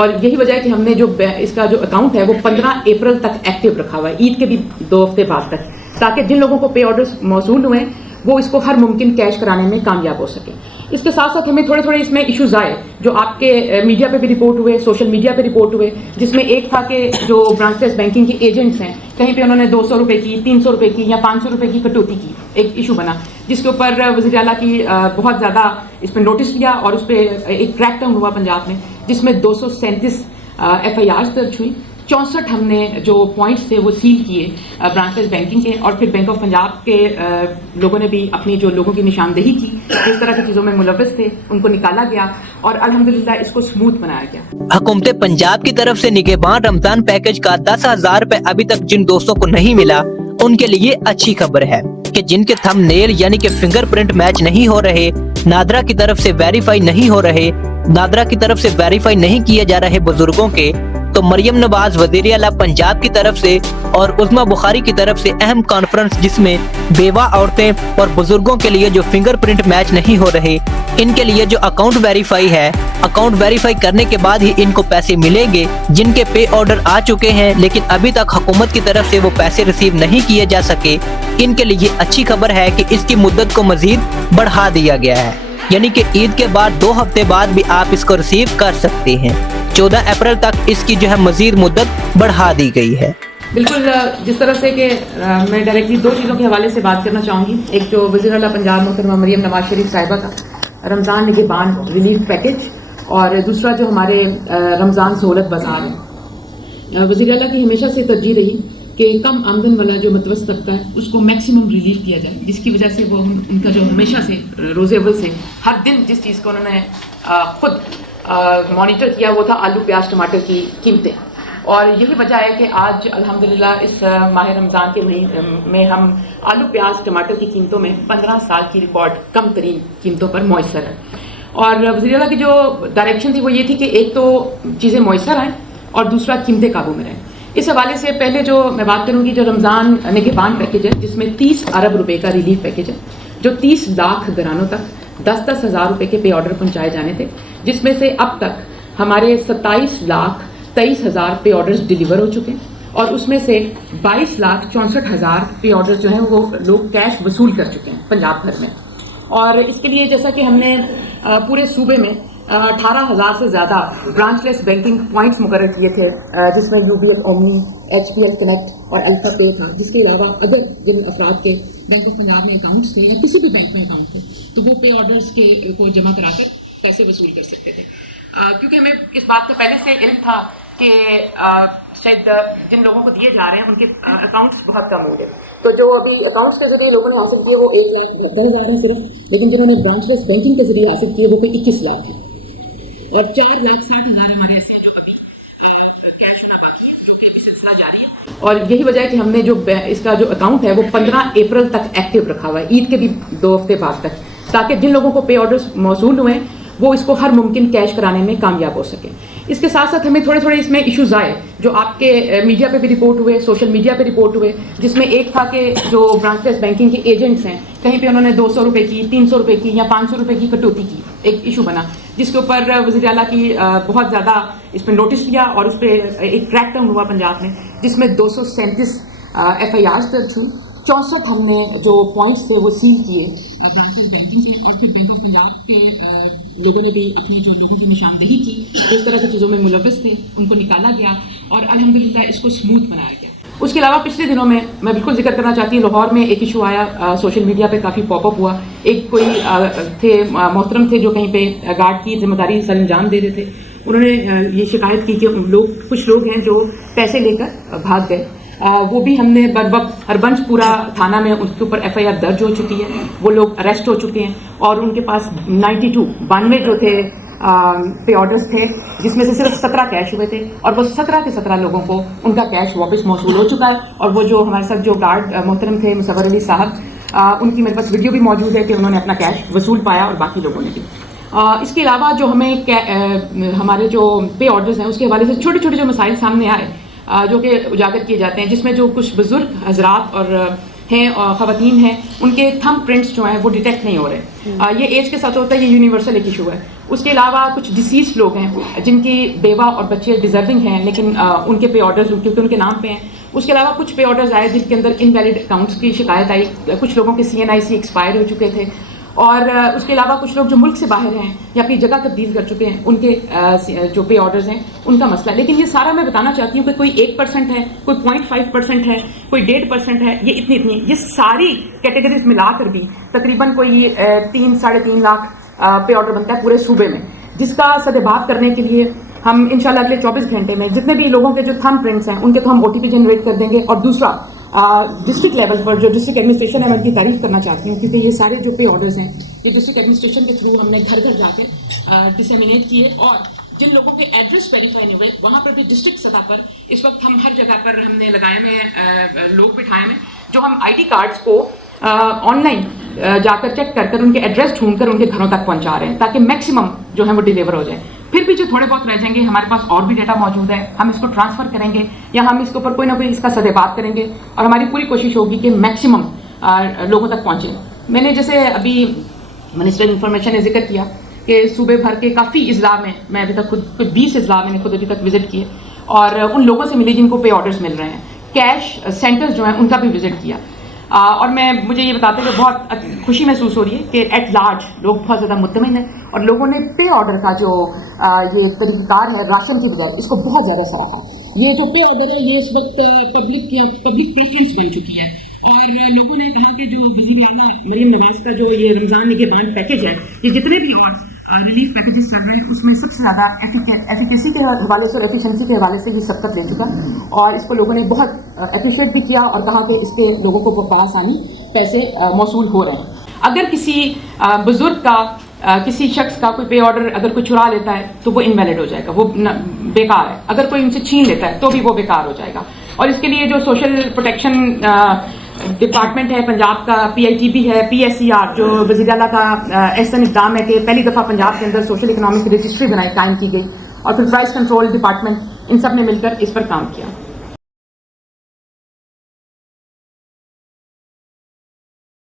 اور یہی وجہ ہے کہ ہم نے جو اس کا جو اکاؤنٹ ہے وہ 15 اپریل تک ایکٹیو رکھا ہوا ہے، عید کے بھی 2 ہفتے بعد تک، تاکہ جن لوگوں کو پے آرڈرز موصول ہوئے وہ اس کو ہر ممکن کیش کرانے میں کامیاب ہو سکے۔ اس کے ساتھ ساتھ ہمیں تھوڑے تھوڑے اس میں ایشوز آئے جو آپ کے میڈیا پہ بھی رپورٹ ہوئے، سوشل میڈیا پہ رپورٹ ہوئے، جس میں ایک تھا کہ جو برانچ لیس بینکنگ کے ایجنٹس ہیں کہیں پہ انہوں نے 200 روپے کی، 300 روپے کی یا 500 روپے کی کٹوتی کی، ایک ایشو بنا جس کے اوپر وزیر اعلیٰ کی بہت زیادہ اس پہ نوٹس لیا اور اس پہ ایک کریک ڈاؤن ہوا پنجاب میں، جس میں 237 FIRs درج ہوئی، 64 ہم نے جو پوائنٹس تھے وہ سیل کیے برانچ لیس بینکنگ کے، اور پھر بینک آف پنجاب کے لوگوں نے بھی اپنی جو لوگوں کی نشاندہی کی جس طرح کی چیزوں میں ملوث تھے ان کو نکالا گیا اور الحمدللہ اس کو سموتھ بنایا گیا۔ حکومت پنجاب کی طرف سے نگہبان رمضان پیکج کا 10,000 روپے ابھی تک جن دوستوں کو نہیں ملا ان کے لیے اچھی خبر ہے کہ جن کے تھم نیل یعنی کہ فنگر پرنٹ میچ نہیں ہو رہے، نادرا کی طرف سے ویریفائی نہیں ہو رہے، نادرا کی طرف سے ویریفائی نہیں کیے جا رہے بزرگوں کے، تو مریم نواز وزیر اعلیٰ پنجاب کی طرف سے اور عظمیٰ بخاری کی طرف سے اہم کانفرنس جس میں بیوہ عورتیں اور بزرگوں کے لیے جو فنگر پرنٹ میچ نہیں ہو رہے ان کے لیے جو اکاؤنٹ ویریفائی ہے، اکاؤنٹ ویریفائی کرنے کے بعد ہی ان کو پیسے ملیں گے۔ جن کے پے آرڈر آ چکے ہیں لیکن ابھی تک حکومت کی طرف سے وہ پیسے ریسیو نہیں کیے جا سکے، ان کے لیے اچھی خبر ہے کہ اس کی مدت کو مزید بڑھا دیا گیا ہے، یعنی کہ عید کے بعد 2 ہفتے بعد بھی آپ اس کو ریسیو کر سکتے ہیں۔ 14 اپریل تک اس کی جو ہے مزید مدت بڑھا دی گئی ہے۔ بالکل جس طرح سے کہ میں ڈائریکٹلی 2 چیزوں کے حوالے سے بات کرنا چاہوں گی، ایک جو وزیر اعلیٰ پنجاب محترمہ مریم نواز شریف صاحبہ کا رمضان نگہبان ریلیف پیکج، اور دوسرا جو ہمارے رمضان سہولت بازار ہے۔ وزیر اعلیٰ کی ہمیشہ سے ترجیح رہی کہ کم آمدن والا جو متوسط طبقہ ہے اس کو میکسیمم ریلیف دیا جائے، جس کی وجہ سے وہ ان کا جو ہمیشہ سے روز اول سے ہر دن جس چیز کو انہوں نے خود مانیٹر کیا وہ تھا آلو پیاز ٹماٹر کی قیمتیں، اور یہی وجہ ہے کہ آج الحمدللہ اس ماہ رمضان کے میں ہم آلو پیاز ٹماٹر کی قیمتوں میں 15 سال کی ریکارڈ کم ترین قیمتوں پر میسر ہے۔ اور وزیر اعلیٰ کی جو ڈائریکشن تھی وہ یہ تھی کہ ایک تو چیزیں میسر آئیں اور دوسرا قیمتیں قابو میں رہیں۔ اس حوالے سے پہلے جو میں بات کروں گی جو رمضان نگہبان پیکج ہے، جس میں 30 ارب روپے کا ریلیف پیکج ہے، جو 30 لاکھ گھرانوں تک 10-10 ہزار روپے کے پے آرڈر پہنچائے جانے تھے، جس میں سے اب تک ہمارے 27,23,000 پے آرڈرز ڈیلیور ہو چکے ہیں، اور اس میں سے 22,64,000 پے آرڈر جو ہیں وہ لوگ کیش وصول کر چکے ہیں پنجاب بھر میں۔ اور اس کے لیے جیسا کہ ہم نے پورے صوبے میں 18,000 سے زیادہ برانچ لیس بینکنگ پوائنٹس مقرر کیے تھے، جس میں UBL اومنی، HPL کنیکٹ اور الفا پے تھا، جس کے علاوہ اگر جن افراد کے بینک آف پنجاب میں اکاؤنٹس تھے یا کسی بھی بینک میں اکاؤنٹ تھے تو وہ پے آرڈرز کو جمع کرا کر پیسے وصول کر سکتے تھے، کیونکہ ہمیں اس بات کا پہلے سے علم تھا کہ شاید جن لوگوں کو دیے جا رہے ہیں ان کے اکاؤنٹس بہت کم ہوں گے، تو جو ابھی اکاؤنٹس کے ذریعے لوگوں نے حاصل کیے وہ 1,72,000 ہیں صرف، لیکن جنہوں نے برانچ لیس بینکنگ کے ذریعے حاصل کیے وہ کوئی 21 لاکھ ہیں، اور 4,60,000 ہمارے ایسے جو ابھی کیش ہونا باقی ہے، جو کہ ابھی سلسلہ جاری ہے۔ اور یہی وجہ ہے کہ ہم نے جو اس کا جو اکاؤنٹ ہے وہ 15 اپریل تک ایکٹیو رکھا ہوا ہے، عید کے بھی 2 ہفتے بعد تک، تاکہ جن لوگوں کو پے آرڈرز موصول ہوئے وہ اس کو ہر ممکن کیش کرانے میں کامیاب ہو سکے۔ اس کے ساتھ ساتھ ہمیں تھوڑے اس میں ایشوز آئے جو آپ کے میڈیا پہ بھی رپورٹ ہوئے، سوشل میڈیا پہ رپورٹ ہوئے، جس میں ایک تھا کہ جو برانچ لیس بینکنگ کے ایجنٹس ہیں کہیں پہ انہوں نے 200 روپے کی، 300 روپے کی یا 500 روپے کی کٹوتی کی، ایک ایشو بنا جس کے اوپر وزیر اعلیٰ کی بہت زیادہ اس پہ نوٹس لیا اور اس پہ ایک کریک ڈاؤن ہوا پنجاب میں، جس میں 237 FIRs درج ہوئی، 64 ہم نے جو پوائنٹس تھے وہ سیل کیے برانچ لیس بینکنگ کے، اور پھر بینک آف پنجاب کے لوگوں نے بھی اپنی جو لوگوں کی نشاندہی کی اس طرح کی چیزوں میں ملوث تھے ان کو نکالا گیا اور الحمدللہ اس کو سموتھ بنایا گیا۔ اس کے علاوہ پچھلے دنوں میں بالکل ذکر کرنا چاہتی ہوں، لاہور میں ایک ایشو آیا، سوشل میڈیا پہ کافی پاپ اپ ہوا، ایک کوئی تھے محترم تھے جو کہیں پہ گارڈ کی ذمہ داری سر انجام دے رہے تھے، انہوں نے یہ شکایت کی کہ کچھ لوگ ہیں جو پیسے لے کر بھاگ گئے، وہ بھی ہم نے بروقت ہربنج پورا تھانہ میں اس کے اوپر FIR درج ہو چکی ہے، وہ لوگ اریسٹ ہو چکے ہیں، اور ان کے پاس 92 جو تھے پے آرڈرز تھے، جس میں سے صرف 17 کیش ہوئے تھے، اور وہ 17 کے 17 لوگوں کو ان کا کیش واپس موصول ہو چکا ہے، اور وہ جو ہمارے ساتھ جو گارڈ محترم تھے مصور علی صاحب، ان کی میرے پاس ویڈیو بھی موجود ہے کہ انہوں نے اپنا کیش وصول پایا اور باقی لوگوں نے بھی۔ اس کے علاوہ جو ہمیں ہمارے جو پے آرڈرز ہیں اس کے حوالے سے چھوٹے چھوٹے جو مسائل سامنے آئے جو کہ اجاگر کیے جاتے ہیں، جس میں جو کچھ بزرگ حضرات اور ہیں اور خواتین ہیں ان کے تھم پرنٹس جو ہیں وہ ڈیٹیکٹ نہیں ہو رہے. یہ ایج کے ساتھ ہوتا ہے, یہ یونیورسل ایک ایشو ہے. اس کے علاوہ کچھ ڈیسیزڈ لوگ ہیں جن کی بیوہ اور بچے ڈیزرونگ ہیں لیکن ان کے پے آرڈرز کیونکہ ان کے نام پہ ہیں. اس کے علاوہ کچھ پے آرڈرز آئے جن کے اندر انویلڈ اکاؤنٹس کی شکایت آئی, کچھ لوگوں کے CNIC ایکسپائر ہو چکے تھے, اور اس کے علاوہ کچھ لوگ جو ملک سے باہر ہیں یا اپنی جگہ تبدیل کر چکے ہیں ان کے جو پے آرڈرز ہیں ان کا مسئلہ. لیکن یہ سارا میں بتانا چاہتی ہوں کہ کوئی 1% ہے, کوئی 0.5% ہے, کوئی 1.5% ہے, یہ اتنی یہ ساری کیٹیگریز ملا کر بھی تقریباً کوئی 3-3.5 لاکھ پے آرڈر بنتا ہے پورے صوبے میں, جس کا سدباب کرنے کے لیے ہم انشاءاللہ اگلے 24 گھنٹے میں جتنے بھی لوگوں کے جو تھم پرنٹس ہیں ان کے تو ہم OTP جنریٹ کر دیں گے. اور دوسرا ڈسٹرکٹ لیول پر جو ڈسٹرکٹ ایڈمنسٹریشن ہے میں ان کی تعریف کرنا چاہتی ہوں کیونکہ یہ سارے جو پے آرڈرز ہیں یہ ڈسٹرکٹ ایڈمنسٹریشن کے تھرو ہم نے گھر گھر جا کے ڈسیمینیٹ کیے, اور جن لوگوں کے ایڈریس ویریفائی نہیں ہوئے وہاں پر بھی ڈسٹرکٹ سطح پر اس وقت ہم ہر جگہ پر ہم نے لگائے میں لوگ بٹھائے میں جو ہم ID کارڈز کو آن لائن جا کر چیک کر کر ان کے ایڈریس ڈھونڈ کر ان کے گھروں تک پہنچا رہے ہیں تاکہ میکسیمم جو ہے وہ ڈیلیور ہو جائے. پھر بھی جو تھوڑے بہت رہ جائیں گے ہمارے پاس اور بھی ڈیٹا موجود ہے, ہم اس کو ٹرانسفر کریں گے یا ہم اس کے اوپر کوئی نہ کوئی اس کا سدباب کریں گے اور ہماری پوری کوشش ہوگی کہ میکسیمم لوگوں تک پہنچے. میں نے جیسے ابھی منسٹر انفارمیشن نے ذکر کیا کہ صوبے بھر کے کافی اضلاع میں ابھی تک خود 20 اضلاع میں نے خود ابھی تک وزٹ کیے اور ان لوگوں سے ملی جن کو پے آرڈرز مل رہے ہیں. کیش سینٹرز جو ہیں ان کا بھی وزٹ کیا, اور مجھے یہ بتاتے ہوئے بہت خوشی محسوس ہو رہی ہے کہ ایٹ لارج لوگ بہت زیادہ مطمئن ہیں اور لوگوں نے پے آرڈر کا جو یہ طریقہ کار ہے راشن کی بجائے اس کو بہت زیادہ سراہا. یہ جو پے آرڈر ہے یہ اس وقت پبلک پریفرنس بن چکی ہے, اور لوگوں نے کہا کہ جو وزیر اعلیٰ مریم نواز کا جو یہ رمضان نگہبان پیکیج ہے, یہ جتنے بھی اور ریلیف پیکیجز چل رہے ہیں اس میں سب سے زیادہ ایفیکیسی کے حوالے سے اور ایفیشنسی کے حوالے سے یہ سبقت لے چکا, اور اس کو لوگوں نے بہت اپریشیٹ بھی کیا اور کہا کہ اس کے لوگوں کو بآسانی پیسے موصول ہو رہے ہیں. اگر کسی بزرگ کا کسی شخص کا کوئی پے آرڈر اگر کوئی چرا لیتا ہے تو وہ انویلڈ ہو جائے گا, وہ بیکار ہے. اگر کوئی ان سے چھین لیتا ہے تو بھی وہ بیکار ہو جائے گا. اور اس کے لیے جو سوشل پروٹیکشن ڈپارٹمنٹ ہے پنجاب کا, PITB ہے, PSER جو وزیر اعلیٰ کا احسن اقدام ہے کہ پہلی دفعہ پنجاب کے اندر سوشل اکنامک رجسٹری قائم کی گئی, اور پھر پرائز کنٹرول ڈپارٹمنٹ ان سب نے مل کر اس پر کام کیا.